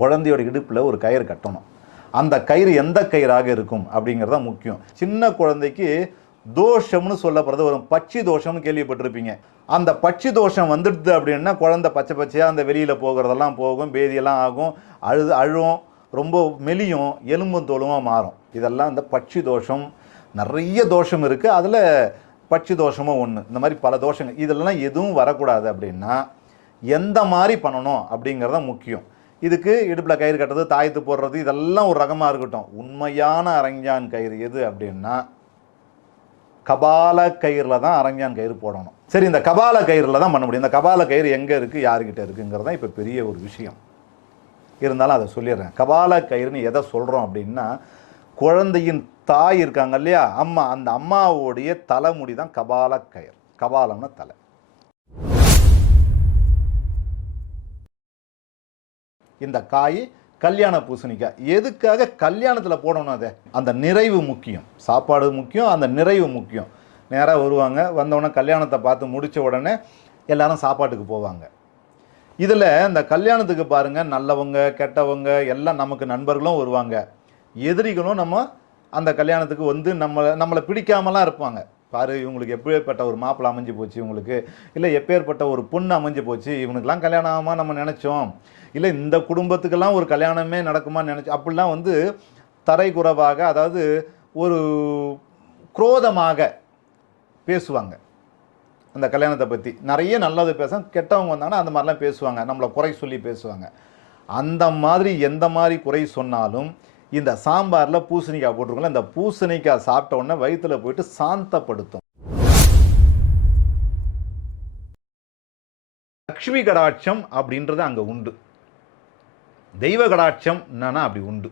குழந்தையோட இடுப்பில் ஒரு கயிறு கட்டணும். அந்த கயிறு எந்த கயிறாக இருக்கும் அப்படிங்கிறது தான் முக்கியம். சின்ன குழந்தைக்கு தோஷம்னு சொல்லப்படுறது ஒரு பட்சி தோஷம்னு கேள்விப்பட்டிருப்பீங்க. அந்த பட்சி தோஷம் வந்துடுது அப்படின்னா குழந்தை பச்சை பச்சையாக அந்த வெளியில் போகிறதெல்லாம் போகும் பேதியெல்லாம் ஆகும் அழுது அழும் ரொம்ப மெலியும் எலும்பும் தோலுமாக மாறும். இதெல்லாம் இந்த பட்சி தோஷம் நிறைய தோஷம் இருக்குது அதில் பட்சி தோஷமும் ஒன்று இந்த மாதிரி பல தோஷங்கள். இதெல்லாம் எதுவும் வரக்கூடாது அப்படின்னா எந்த மாதிரி பண்ணணும் அப்படிங்கிறது தான் முக்கியம். இதுக்கு இடுப்பில் கயிறு கட்டுறது தாயத்து போடுறது இதெல்லாம் ஒரு ரகமாக இருக்கட்டும். உண்மையான அரஞ்சான் கயிறு எது அப்படின்னா கபால கயிறில் தான் அரஞ்சான் கயிறு போடணும். சரி இந்த கபால கயிறில் தான் பண்ண முடியும். இந்த கபால கயிறு எங்கே இருக்குது யாருக்கிட்ட இருக்குங்கிறது தான் இப்போ பெரிய ஒரு விஷயம். இருந்தாலும் அதை சொல்லிடுறேன். கபால கயிறுன்னு எதை சொல்கிறோம் அப்படின்னா குழந்தையின் தாய் இருக்காங்க இல்லையா? அம்மா அந்த அம்மாவுடைய தலைமுடி தான் கபால கயிறு. கபாலம்னா தலை. இந்த காய் கல்யாண பூசணிக்காய் எதுக்காக கல்யாணத்தில் போடணும் அதை? அந்த நிறைவு முக்கியம். சாப்பாடு முக்கியம் அந்த நிறைவு முக்கியம். நேராக வருவாங்க வந்தவுடனே கல்யாணத்தை பார்த்து முடித்த உடனே எல்லாரும் சாப்பாட்டுக்கு போவாங்க. இதில் இந்த கல்யாணத்துக்கு பாருங்கள் நல்லவங்க கெட்டவங்க எல்லாம் நமக்கு நண்பர்களும் வருவாங்க. எதிரிகளும் நம்ம அந்த கல்யாணத்துக்கு வந்து நம்மளை நம்மளை பிடிக்காமலாம் இருப்பாங்க. பாரு இவங்களுக்கு எப்பேற்பட்ட ஒரு மாப்பிள்ளை அமைஞ்சு போச்சு இவங்களுக்கு. இல்லை எப்பேற்பட்ட ஒரு பொண்ணு அமைஞ்சு போச்சு இவனுக்கெல்லாம் கல்யாணம் ஆகாம நம்ம நினச்சோம். இல்லை இந்த குடும்பத்துக்கெல்லாம் ஒரு கல்யாணமே நடக்குமான்னு நினச்சோம் அப்படிலாம் வந்து தரைக்குறவாக அதாவது ஒரு குரோதமாக பேசுவாங்க. அந்த கல்யாணத்தை பற்றி நிறைய நல்லது பேச கெட்டவங்க வந்தாங்கன்னா அந்த மாதிரிலாம் பேசுவாங்க. நம்மளை குறை சொல்லி பேசுவாங்க. அந்த மாதிரி எந்த மாதிரி குறை சொன்னாலும் இந்த சாம்பாரில் பூசணிக்காய் போட்டிருக்கோம்ல இந்த பூசணிக்காய் சாப்பிட்ட உடனே வயிற்றுல போயிட்டு சாந்தப்படுத்தும். லக்ஷ்மி கடாட்சம் அப்படின்றது அங்கே உண்டு. தெய்வ கடாட்சம் என்னன்னா அப்படி உண்டு.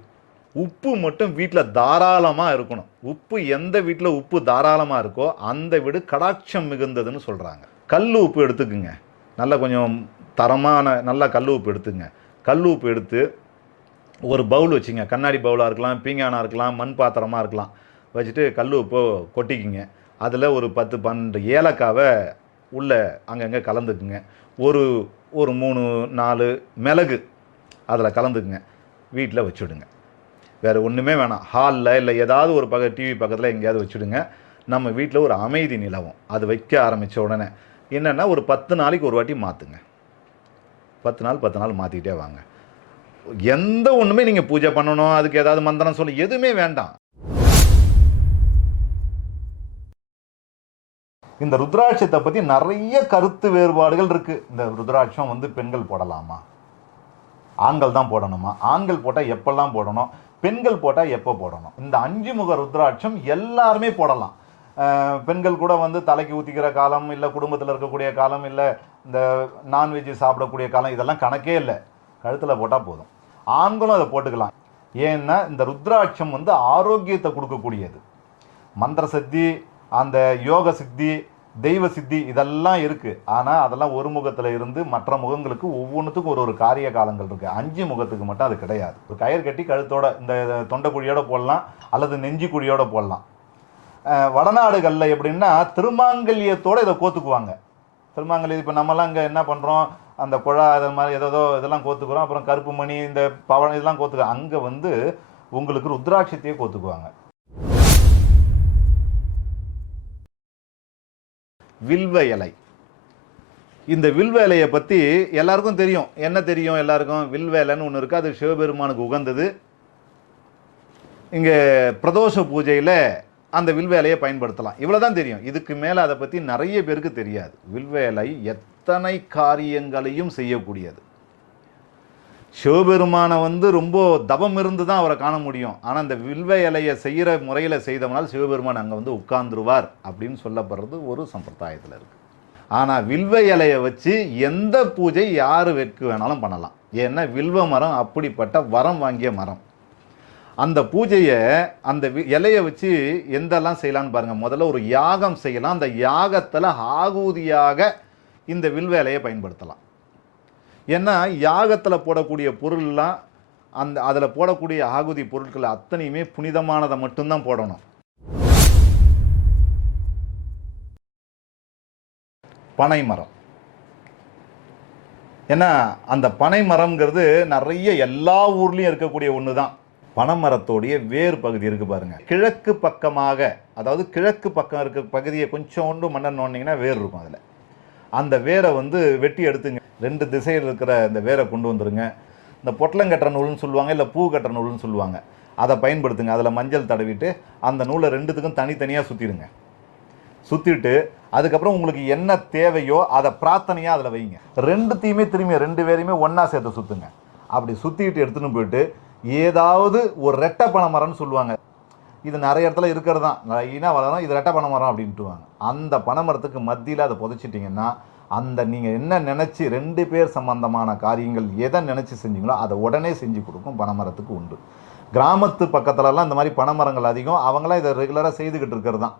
உப்பு மட்டும் வீட்டில் தாராளமாக இருக்கணும். உப்பு எந்த வீட்டில் உப்பு தாராளமாக இருக்கோ அந்த வீடு கடாட்சம் மிகுந்ததுன்னு சொல்கிறாங்க கல் உப்பு எடுத்துக்குங்க. நல்ல கொஞ்சம் தரமான நல்ல கல் உப்பு எடுத்துங்க. கல் உப்பு எடுத்து ஒரு பவுல் வச்சுங்க. கண்ணாடி பவுலாக இருக்கலாம் பீங்கானாக இருக்கலாம் மண் பாத்திரமாக இருக்கலாம். வச்சுட்டு கல் உப்பு கொட்டிக்கிங்க. அதில் ஒரு பத்து பன்னெண்டு ஏலக்காவை உள்ளே அங்கங்கே கலந்துக்குங்க. ஒரு ஒரு மூணு நாலு மிளகு அதில் கலந்துக்குங்க. வீட்டில் வச்சுடுங்க. வேறு ஒன்றுமே வேணாம். ஹாலில் இல்லை ஏதாவது ஒரு பக்கம் டிவி பக்கத்தில் எங்கேயாவது வச்சுடுங்க. நம்ம வீட்டில் ஒரு அமைதி நிலவும். அது வைக்க ஆரம்பித்த உடனே. என்னென்னா ஒரு பத்து நாளைக்கு ஒரு வாட்டி மாற்றுங்க பத்து நாள் பத்து நாள் மாற்றிக்கிட்டே வாங்க. எந்த ஒன்றுமே நீங்கள் பூஜை பண்ணணும் அதுக்கு ஏதாவது மந்திரம் சொல்லி எதுவுமே வேண்டாம். இந்த ருத்ராட்சத்தை பற்றி நிறைய கருத்து வேறுபாடுகள் இருக்குது இந்த ருத்ராட்சம் வந்து பெண்கள் போடலாமா? ஆண்கள் தான் போடணுமா? ஆண்கள் போட்டால் எப்பெல்லாம் போடணும்? பெண்கள் போட்டால் எப்போ போடணும்? இந்த அஞ்சு முக ருத்ராட்சம் எல்லாருமே போடலாம். பெண்கள் கூட வந்து தலைக்கு ஊற்றிக்கிற காலம் இல்லை குடும்பத்தில் இருக்கக்கூடிய காலம் இல்லை இந்த நான்வெஜ் சாப்பிடக்கூடிய காலம் இதெல்லாம் கணக்கே இல்லை. கழுத்தில் போட்டால் போதும். ஆண்களும் அதை போட்டுக்கலாம். ஏன்னா இந்த ருத்ராட்சம் வந்து ஆரோக்கியத்தை கொடுக்கக்கூடியது. மந்திர சித்தி அந்த யோக சித்தி தெய்வ சித்தி இதெல்லாம் இருக்குது ஆனால் அதெல்லாம் ஒரு முகத்தில் இருந்து மற்ற முகங்களுக்கு ஒவ்வொன்றுத்துக்கும் ஒரு ஒரு காரிய காலங்கள் இருக்குது அஞ்சு முகத்துக்கு மட்டும் அது கிடையாது. ஒரு கயிறு கட்டி கழுத்தோட இந்த தொண்டை போடலாம் அல்லது நெஞ்சு குழியோட போடலாம். வடநாடுகளில் எப்படின்னா திருமாங்கல்யத்தோடு இதை கோத்துக்குவாங்க. திருமாங்கல்யம் இப்போ நம்மலாம் இங்கே என்ன பண்ணுறோம் அந்த குழா அது மாதிரி ஏதோ இதெல்லாம் கோத்துக்கிறோம். அப்புறம் கருப்பு மணி இந்த பவன் இதெல்லாம் கோத்துக்க அங்கே வந்து உங்களுக்கு ருத்ராட்சத்தையே கோத்துக்குவாங்க. வில்வ இலை. இந்த வில்வ இலையை பற்றி எல்லாருக்கும் தெரியும். என்ன தெரியும் எல்லாருக்கும்? வில்வ இலைன்னு ஒன்று இருக்குது அது சிவபெருமானுக்கு உகந்தது. இங்கே பிரதோஷ பூஜையில் அந்த வில்வ இலையை பயன்படுத்தலாம். இவ்வளோ தான் தெரியும். இதுக்கு மேலே அதை பற்றி நிறைய பேருக்கு தெரியாது. வில்வ இலை அத்தனை காரியங்களையும் செய்யக்கூடியது. சிவபெருமானை வந்து ரொம்ப தபம் இருந்து தான் அவரை காண முடியும். ஆனால் அந்த வில்வ இலையை செய்கிற முறையில் செய்தவனால் சிவபெருமான் அங்கே வந்து உட்கார்ந்துருவார் அப்படின்னு சொல்லப்படுறது ஒரு சம்பிரதாயத்தில் இருக்குது ஆனால் வில்வ இலையை வச்சு எந்த பூஜை யார் வெற்கு வேணாலும் பண்ணலாம். ஏன்னா வில்வ மரம் அப்படிப்பட்ட வரம் வாங்கிய மரம். அந்த பூஜையை அந்த வி- இலையை வச்சு எந்தெல்லாம் செய்யலாம்னு பாருங்கள் முதல்ல ஒரு யாகம் செய்யலாம். அந்த யாகத்தில் ஆகூதியாக இந்த வில்வேலையை பயன்படுத்தலாம். ஏன்னா யாகத்தில் போடக்கூடிய பொருள்லாம் அந்த அதில் போடக்கூடிய ஆகுதி பொருட்கள் அத்தனையுமே புனிதமானதை மட்டும்தான் போடணும். பனை மரம் ஏன்னா அந்த பனை மரம்ங்கிறது நிறைய எல்லா ஊர்லேயும் இருக்கக்கூடிய ஒன்று தான் பனைமரத்தோடைய வேர் பகுதி இருக்குது பாருங்கள் கிழக்கு பக்கமாக அதாவது கிழக்கு பக்கம் இருக்க பகுதியை கொஞ்சோண்டும் மன்னன் நோண்டிங்கன்னா வேர் இருக்கும் அதில். அந்த வேரை வந்து வெட்டி எடுத்துங்க. ரெண்டு திசையில் இருக்கிற இந்த வேரை கொண்டு வந்துருங்க. இந்த பொட்டலங்கட்டுற நூல்னு சொல்லுவாங்க இல்லை பூ கட்டுற நூல்னு சொல்லுவாங்க. அதை பயன்படுத்துங்க. அதில் மஞ்சள் தடவிட்டு அந்த நூலை ரெண்டுத்துக்கும் தனித்தனியாக சுற்றிடுங்க சுற்றிட்டு அதுக்கப்புறம் உங்களுக்கு என்ன தேவையோ அதை பிரார்த்தனையாக அதில் வைங்க. ரெண்டுத்தையுமே திரும்பி ரெண்டு பேரையுமே ஒன்றா சேர்த்து சுற்றுங்க அப்படி சுற்றிட்டு எடுத்துன்னு போயிட்டு ஏதாவது ஒரு ரெட்டை பனை மரம்னு சொல்லுவாங்க. இது நிறைய இடத்துல இருக்கிறது தான் லைனாக வளரும் இது ரெட்டை பனை மரம் அப்படின்ட்டுவாங்க. அந்த பனை மரத்துக்கு மத்தியில் அதை புதைச்சிட்டிங்கன்னா அந்த நீங்கள் என்ன நினச்சி ரெண்டு பேர் சம்பந்தமான காரியங்கள் எதை நினச்சி செஞ்சீங்களோ அதை உடனே செஞ்சு கொடுக்கும் பனைமரத்துக்கு உண்டு. கிராமத்து பக்கத்துலலாம் இந்த மாதிரி பனைமரங்கள் அதிகம். அவங்களாம் இதை ரெகுலராக செய்துக்கிட்டு இருக்கிறது தான்